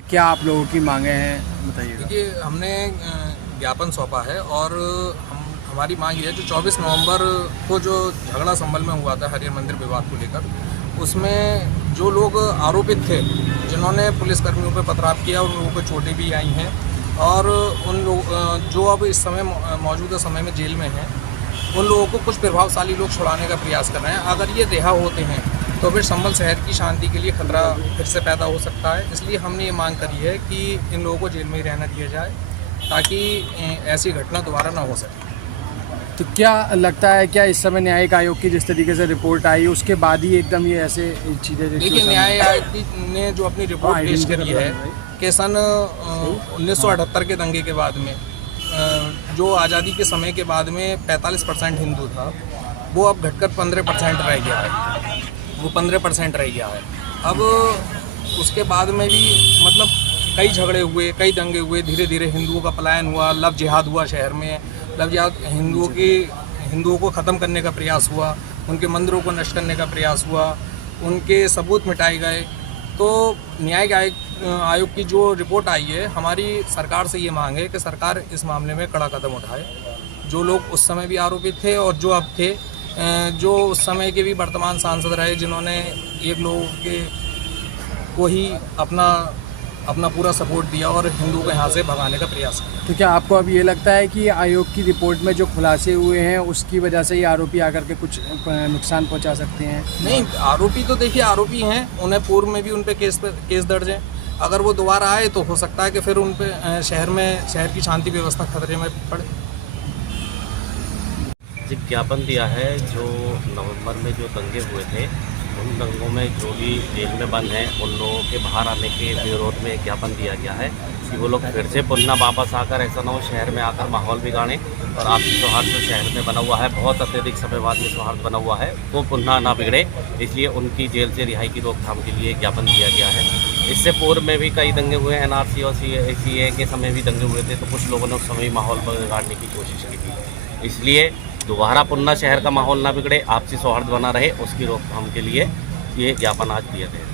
क्या आप लोगों की मांगे हैं बताइएगा। देखिए, हमने ज्ञापन सौंपा है और हमारी मांग ये है, जो 24 नवंबर को जो झगड़ा संभल में हुआ था हरिहर मंदिर विवाद को लेकर, उसमें जो लोग आरोपित थे, जिन्होंने पुलिसकर्मियों पर पथराव किया, उन लोगों को चोटें भी आई हैं और उन लोग जो अब इस समय मौजूदा समय में जेल में हैं, उन लोगों को कुछ प्रभावशाली लोग छुड़ाने का प्रयास कर रहे हैं। अगर ये रिहा होते हैं तो फिर संभल शहर की शांति के लिए खतरा फिर से पैदा हो सकता है। इसलिए हमने ये मांग करी है कि इन लोगों को जेल में ही रहना दिया जाए, ताकि ऐसी घटना दोबारा ना हो सके। तो क्या लगता है, क्या इस समय न्यायिक आयोग की जिस तरीके से रिपोर्ट आई उसके बाद ही एकदम ये ऐसे चीज़ें? देखिए, न्याय आयोग ने जो अपनी रिपोर्ट पेश करी है कि सन 1978 के दंगे के बाद में जो आज़ादी के समय के बाद में 45% हिंदू था, वो अब घटकर 15% रह गया है। वो 15% रह गया है। अब उसके बाद में भी मतलब कई झगड़े हुए, कई दंगे हुए, धीरे धीरे हिंदुओं का पलायन हुआ, लव जिहाद हुआ शहर में। लव जिहाद हिंदुओं को ख़त्म करने का प्रयास हुआ, उनके मंदिरों को नष्ट करने का प्रयास हुआ, उनके सबूत मिटाए गए। तो न्यायिक आयोग की जो रिपोर्ट आई है, हमारी सरकार से ये मांग है कि सरकार इस मामले में कड़ा कदम उठाए। जो लोग उस समय भी आरोपित थे और जो अब थे, जो उस समय के भी वर्तमान सांसद रहे, जिन्होंने एक लोगों के को ही अपना पूरा सपोर्ट दिया और हिंदू को यहाँ से भगाने का प्रयास किया। तो क्या आपको अब ये लगता है कि आयोग की रिपोर्ट में जो खुलासे हुए हैं उसकी वजह से ही आरोपी आकर के कुछ नुकसान पहुंचा सकते हैं? नहीं, आरोपी तो देखिए आरोपी हैं, उन्हें पूर्व में भी उन पे केस दर्ज है। अगर वो दोबारा आए तो हो सकता है कि फिर उन पे शहर की शांति व्यवस्था खतरे में पड़े। ज्ञापन दिया है, जो नवंबर में जो दंगे हुए थे, उन दंगों में जो भी जेल में बंद हैं, उन लोगों के बाहर आने के विरोध में ज्ञापन दिया गया है कि वो लोग फिर से पुनः वापस आकर, ऐसा ना हो शहर में आकर माहौल बिगाड़ें और आपसी सौहार्द जो शहर में बना हुआ है, बहुत अत्यधिक समय बाद में सौहार्द बना हुआ है, वो पुनः ना बिगड़े। इसलिए उनकी जेल से रिहाई की रोकथाम के लिए ज्ञापन दिया गया है। इससे पूर्व में भी कई दंगे हुए, NRC और CAA के समय भी दंगे हुए थे, तो कुछ लोगों ने उस समय माहौल बिगाड़ने की कोशिश की थी। इसलिए दोबारा पुनः शहर का माहौल ना बिगड़े, आपसी सौहार्द बना रहे, उसकी रोकथाम के लिए ये ज्ञापन आज दिया गया।